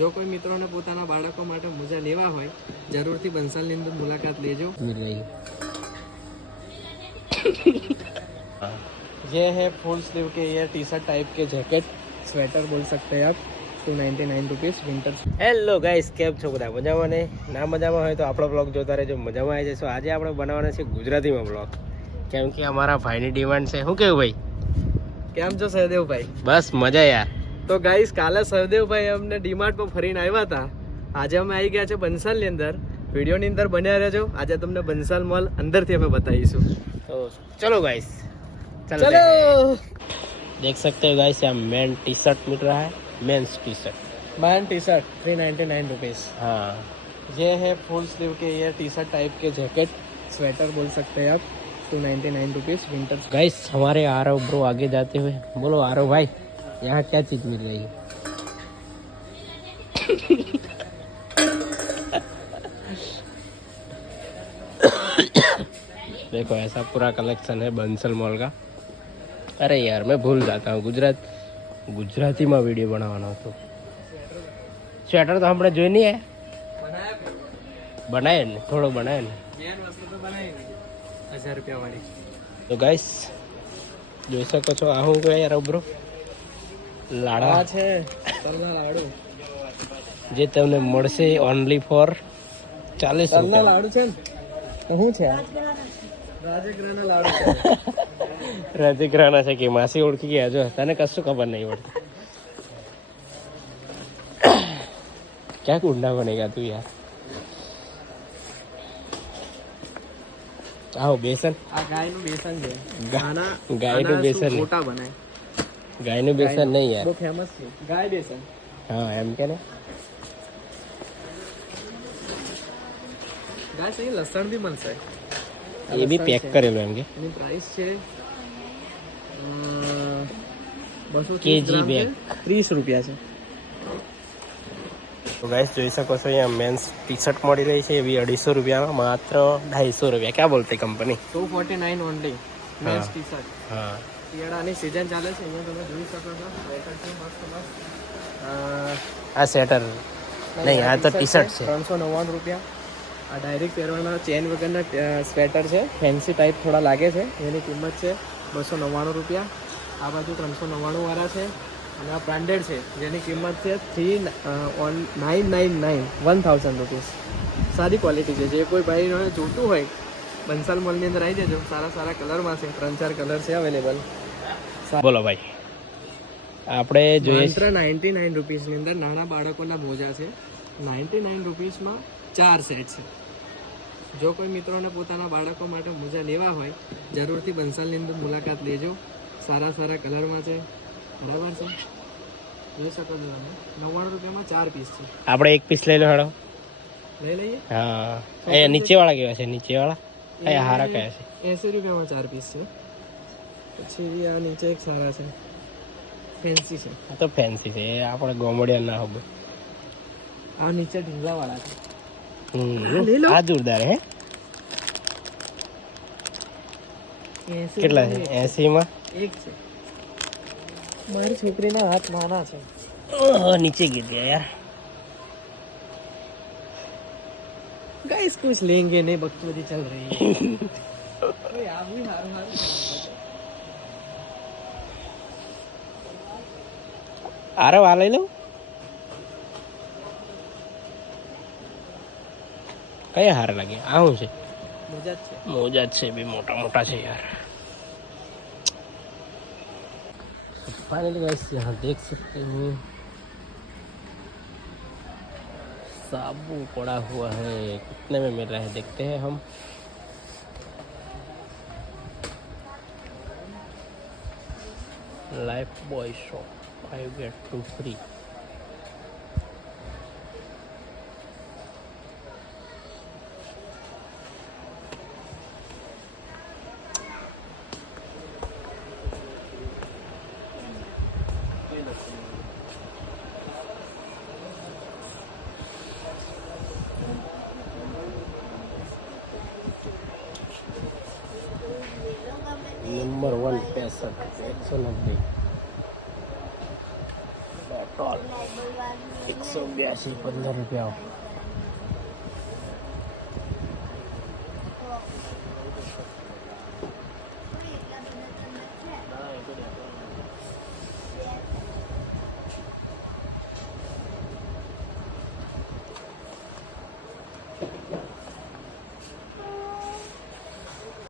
જો કોઈ મિત્રોને પોતાના બાળકો માટે મોજા લેવા હોય જરૂરથી બંસલની અંદર મુલાકાત લેજો। ये है फुल स्लीव के ये टी शर्ट टाइप के जैकेट स्वेटर बोल सकते हैं आप 299 रुपीज़ विंटर। હેલો ગાઈસ, કેમ છો બધા? મજામાં ને? ના મજામાં હોય તો આપણો બ્લોગ જોતા રહેજો, મજામાં આવી જશો। આજે આપણે બનાવવાના છે ગુજરાતીમાં બ્લોગ, કેમ કે અમારા ભાઈની ડિમાન્ડ છે। શું કેવું ભાઈ? કેમ છો સહદેવ ભાઈ? બસ મજા યાર। તો ગાઈસ કાલે સહદેવ ભાઈ અમને ડીમાર્ટમાં ફરીને આવ્યા હતા। આજે અમે આવી ગયા છે બંસલની અંદર। વિડીયોની અંદર બન્યા રહેજો। આજે તમને બંસલ મોલ અંદરથી અમે બતાવીશું। तो चलो गाइस, चलो। देख सकते हो गाइस, यहाँ मेन टी शर्ट मिल रहा है, mains T shirt. Man T shirt 399 rupees. हाँ, ये है फुल स्लीव के ये टी शर्ट टाइप के जैकेट स्वेटर बोल सकते हैं आप 299 रुपीज़ विंटर। गाइस हमारे आरव ब्रो आगे जाते हुए, बोलो आरव भाई, यहाँ क्या चीज मिल रही है? देखो ऐसा पूरा कलेक्शन है बंसल मॉल का। अरे यार मैं भूल जाता हूँ, गुजराती में वीडियो बनावानो હતો। स्वेटर तो हमने જોઈ નહીં है, बनाए ने थोड़ो बनाए ने, मेन वस्तु तो बनाई नहीं 1000 रुपया वाली। तो गाइस જોઈ શકો છો, આ હું કહે યાર બ્રો, લાડા આ છે તલના લાડુ। જે તમને મળશે ઓનલી ફોર 40 તલના રૂપિયા। લાડુ છે ને તો શું છે? રાજગરાના લાડુ છે। રાજગરાના છે કે માસી ઓળખી ગયા? જો તને કશું ખબર નહીં પડતી। क्या गुंडा बनेगा तू यार? आओ बेसन, આ ગાયનું બેસન છે। ગાયનું બેસન નહીં। મોટા બનાય ગાયનું બેસન નહીં યાર, બહુ ફેમસ છે ગાય બેસન। हाँ એમ કે ને। ગાય સહી લસણ બી મળશે। એ બી પેક કરેલું એમ કે એની પ્રાઇસ છે 230 કેજી ગ્રામ બેગ। છે, 30 રૂપિયા છે। તો ગાઈસ જોઈ શકો છો, અહીંયા મેન્સ ટી શર્ટ મળી રહી છે, એ બી 250 રૂપિયામાં, માત્ર 250 રૂપિયા। क्या बोलते company? 249 only men's T shirt. हाँ, શિયાળાની સિઝન ચાલે છે, અહીંયા તમે જોઈ શકો છો સ્વેટર છે મસ્ત મસ્ત। આ સ્વેટર નહીં, આ તો ટી શર્ટ છે। 399 રૂપિયા। આ ડાયરેક્ટ પહેરવાના ચેન વગરના સ્વેટર છે, ફેન્સી ટાઈપ થોડા લાગે છે। એની કિંમત છે 299 રૂપિયા। આ બાજુ 399 વાળા છે, અને આ બ્રાન્ડેડ છે જેની કિંમત છે 999 રૂપીસ। સારી ક્વોલિટી છે। જે કોઈ ભાઈ જોતું હોય બંસલ મોલની અંદર આવી જજો, સારા સારા કલરમાં છે, 3-4 કલર છે અવેલેબલ। બોલો ભાઈ, આપણે જોઈએ માત્ર 99 રૂપીસની અંદર નાના બાળકોના મોજા છે। 99 રૂપીસમાં 4 સેટ છે। જો કોઈ મિત્રોને પોતાના બાળકો માટે મોજા લેવા હોય જરૂરથી બંસલની અંદર મુલાકાત લેજો। સારા સારા કલરમાં છે, બરાબર છે, જોઈ શકો છો તમે। 99 રૂપિયામાં 4 પીસ છે। આપણે એક પીસ લઈ લો હેડો। લઈ લઈએ। હા, એ નીચે વાળા કેવા છે? નીચે વાળા એ હારા કયા છે? 80 રૂપિયામાં 4 પીસ છે। પછી આ નીચે એક સારા છે, ફેન્સી છે। આ તો ફેન્સી છે, એ આપણે ગોમડિયા ના ખબર। આ નીચે ઢીંગલાવાળા છે। આ જોરદાર હે। 80 કેટલા છે? 80 માં એક છે। મારી છોકરીના હાથ નાના છે। નીચે गिर गया यार। गाइस कुछ लेंगे नहीं, बकचोदी चल रही है। ओए आप भी हारू हारू આરવ આ લઈ લઉં? કયા હારા લાગે? આ શું છે? मजा છે। મોજા જ છે, બી મોટા મોટા છે यार। फाइनली गाइस यहाँ देख सकते हो साबुन पड़ा हुआ है, कितने में मिल रहा है देखते हैं हम। Life boy shop 5 get 2 free। Number 1 65 190 Dettol 182 15 રૂપિયા